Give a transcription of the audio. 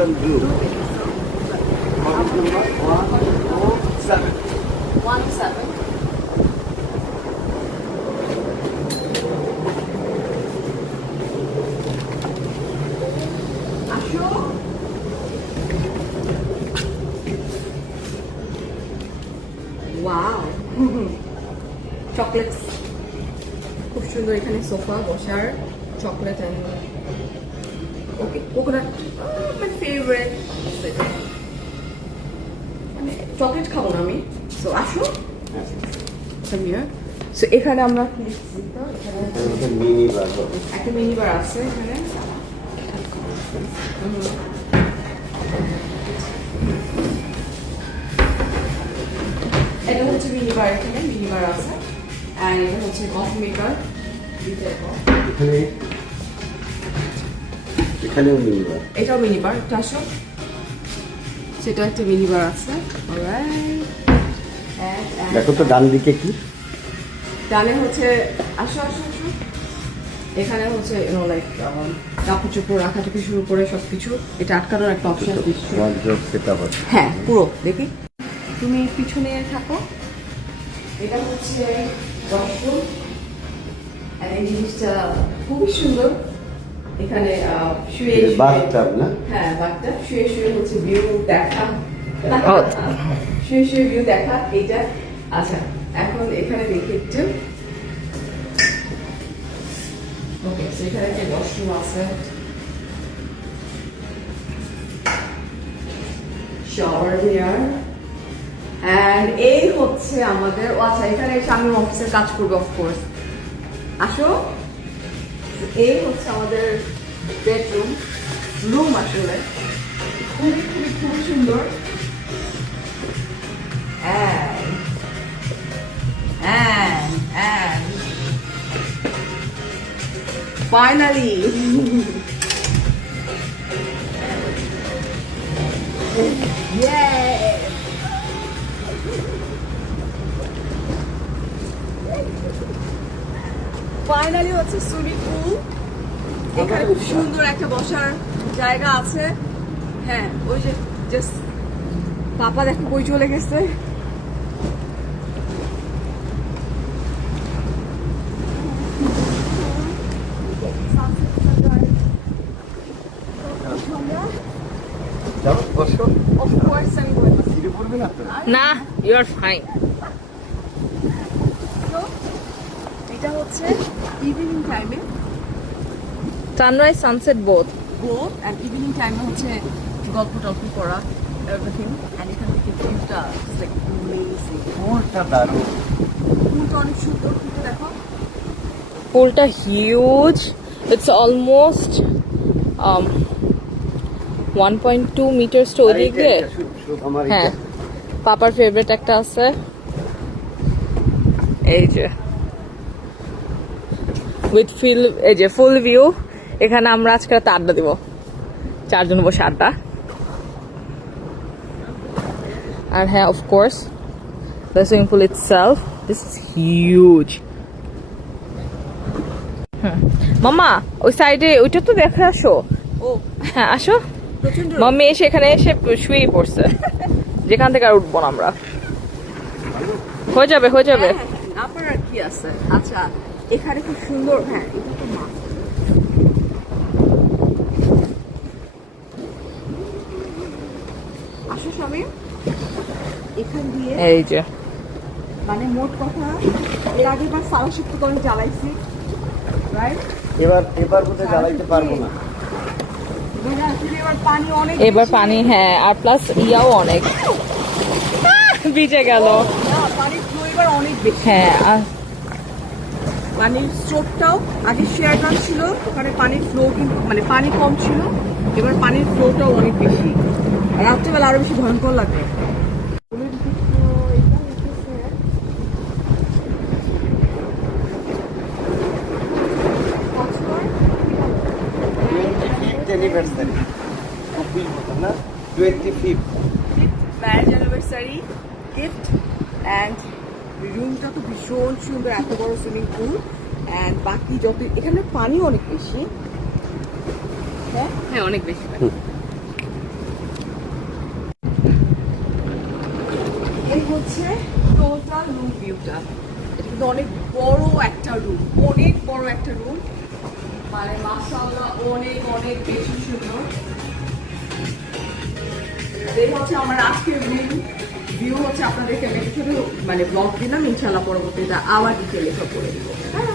and blue. Box number one four seven. One seven আসো wow chocolates খুব সুন্দর এখানে সোফা বসার chocolate and okay coconut my favourite মানে চকলেট খাব না আমি। সো আসো। here. So এখানে আমরা. একটা মিনি বার আছে। এখানে। এটা হচ্ছে মিনি বার এখানে মিনি বার আছে। আর এটা হচ্ছে কফি মেকার এখানে এখানেও mini bar. এটাও মিনি বার এটা আসো সেটা একটা মিনি বার আছে দেখো তো ডান দিকে কি? ডানে হচ্ছে আসো আসো আসো। এখানে হচ্ছে ইউনো লাইক কাপড় চোপড় রাখা থেকে শুরু করে সব কিছু এটা আটকানোর একটা অপশন হ্যাঁ পুরো দেখি। তুমি পিছনে থাকো। এটা হচ্ছে ওয়াশরুম আর এই জিনিসটা খুবই সুন্দর। এখানে শুয়ে শুয়ে- বাথটাব না হ্যাঁ বাচ্চা শুয়ে শুয়ে হচ্ছে ভিউ দেখা। শুয়ে শুয়ে ভিউ দেখা এইটা। আচ্ছা এখন এখানে দেখি একটু। ওকে সেখানে একটা ওয়াশরুম আছে। শাওয়ার অ্যান্ড এই হচ্ছে আমাদের ও আচ্ছা এখানে এসে আমি অফিসের কাজ করব অফকোর্স আসো। এই হচ্ছে আমাদের বেডরুম রুম আসলে। খুবই খুবই খুবই সুন্দর। And, and, ফাইনালি হচ্ছে সুইমিং পুল এখানে খুব সুন্দর একটা বসার জায়গা আছে। হ্যাঁ ওই যে জাস্ট পাপা দেখো কই চলে গেছে। না ইউ আর ফাইন এটা হচ্ছে ইভিনিং টাইমে sunrise sunset both both and evening টাইমে হচ্ছে গল্প টল্প করা এভরিথিং অ্যান্ড এখান থেকে ভিউটা লাইক অ্যামেজিং পুরটা দারুণ? ফুলটা অনেক সুন্দর দেখো। পুলটা huge it's almost um, 1.2 metres তো ওদিক হ্যাঁ পাপার ফেভারিট একটা আছে। এই যে উইথ ফিল এই যে ফুল ভিউ এখানে আমরা আজকে রাতে আড্ডা দিব। চারজন বসে আড্ডা। আর হ্যাঁ of course the swimming pool itself this is huge মামা ওই সাইডে ওইটা তো দেখে আসো। ও। হ্যাঁ আসো। মাম্মি এসে এখানে এসে শুয়েই পড়ছে। যেখান থেকে আর উঠবো না আমরা। হয়ে যাবে হয়ে যাবে। হ্যাঁ, হ্যাঁ, আপনার কি আছে? আচ্ছা এখানে খুব সুন্দর হ্যাঁ এটা তো মাছ আসো স্বামী এখান দিয়ে এই যে। মানে মোট কথা এর আগে বার সারা সপ্তাহ আমি জ্বালাইছি রাইট এবার এবার বোধহয় জ্বালাইতে পারব না। এবার পানি অনেক এবার পানি হ্যাঁ আর প্লাস ইয়াও অনেক। ভিজে গেল। না, পানির এবার অনেক বেশি। হ্যাঁ আর পানির স্রোতটাও আগে শেয়ার গান ছিল, ওখানে পানির ফ্লো কিন্তু মানে পানি কম ছিল, এবার পানির ফ্লোটাও অনেক বেশি। রাত্রেবেলা আরও বেশি ভয়ঙ্কর লাগে। ফিফথ অ্যানিভার্সারি চব্বিশ বছর না twenty fifth marriage anniversary gift and রুমটা তো ভীষণ সুন্দর এত বড় সুইমিং পুল অ্যান্ড বাকি যত এখানে পানি অনেক বেশি। হ্যাঁ? হ্যাঁ অনেক বেশি এই হচ্ছে টোটাল রুম ভিউটা এটা কিন্তু অনেক বড় একটা রুম অনেক বড় একটা রুম মানে মাসাল্লাহ অনেক অনেক বেশি সুন্দর। এই হচ্ছে আমার আজকের রুম ভিউ হচ্ছে আপনাদেরকে আমি মানে ব্লগ দিলাম ইনশাল্লাহ পরবর্তীতে আবার ডিটেলে সব করে দিব। হ্যাঁ?